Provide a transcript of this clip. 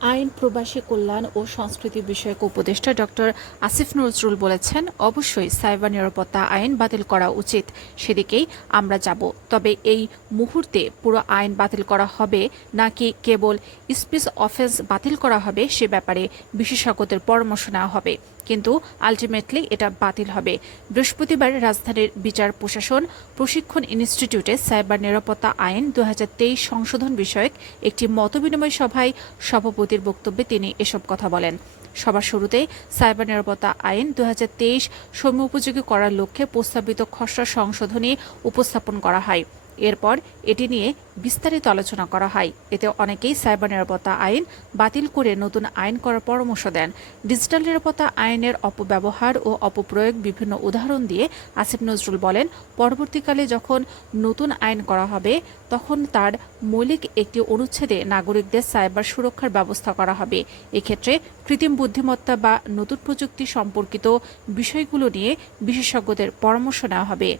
আইন, প্রবাসী কল্যাণ ও সংস্কৃতি বিষয়ক উপদেষ্টা ডক্টর আসিফ নজরুল বলেছেন, অবশ্যই সাইবার নিরাপত্তা আইন বাতিল করা উচিত, সেদিকেই আমরা যাব। তবে এই মুহূর্তে পুরো আইন বাতিল করা হবে নাকি কেবল স্পিচ অফেন্স বাতিল করা হবে সে ব্যাপারে বিশেষজ্ঞদের পরামর্শ নেওয়া হবে। কিন্তু আলটিমেটলি এটা বাতিল হবে। বৃহস্পতিবার রাজধানীর বিচার প্রশাসন প্রশিক্ষণ ইনস্টিটিউটে সাইবার নিরাপত্তা আইন দু হাজার তেইশ সংশোধন বিষয়ক একটি মতবিনিময় সভায় সভাপতির বক্তব্যে তিনি এসব কথা বলেন। সবার শুরুতে সাইবার নিরাপত্তা আইন দু সৌম্য উপযোগী করার লক্ষ্যে প্রস্তাবিত খসড়া সংশোধনী উপস্থাপন করা হয়। এরপর এটি নিয়ে বিস্তারিত আলোচনা করা হয়। এতে অনেকেই সাইবার নিরাপত্তা আইন বাতিল করে নতুন আইন করার পরামর্শ দেন। ডিজিটাল নিরাপত্তা আইনের অপব্যবহার ও অপপ্রয়োগ বিভিন্ন উদাহরণ দিয়ে আসিফ নজরুল বলেন, পরবর্তীকালে যখন নতুন আইন করা হবে, তখন তার মৌলিক একটি অনুচ্ছেদে নাগরিকদের সাইবার সুরক্ষার ব্যবস্থা করা হবে। এক্ষেত্রে কৃত্রিম বুদ্ধিমত্তা বা নতুন প্রযুক্তি সম্পর্কিত বিষয়গুলো নিয়ে বিশেষজ্ঞদের পরামর্শ নেওয়া হবে।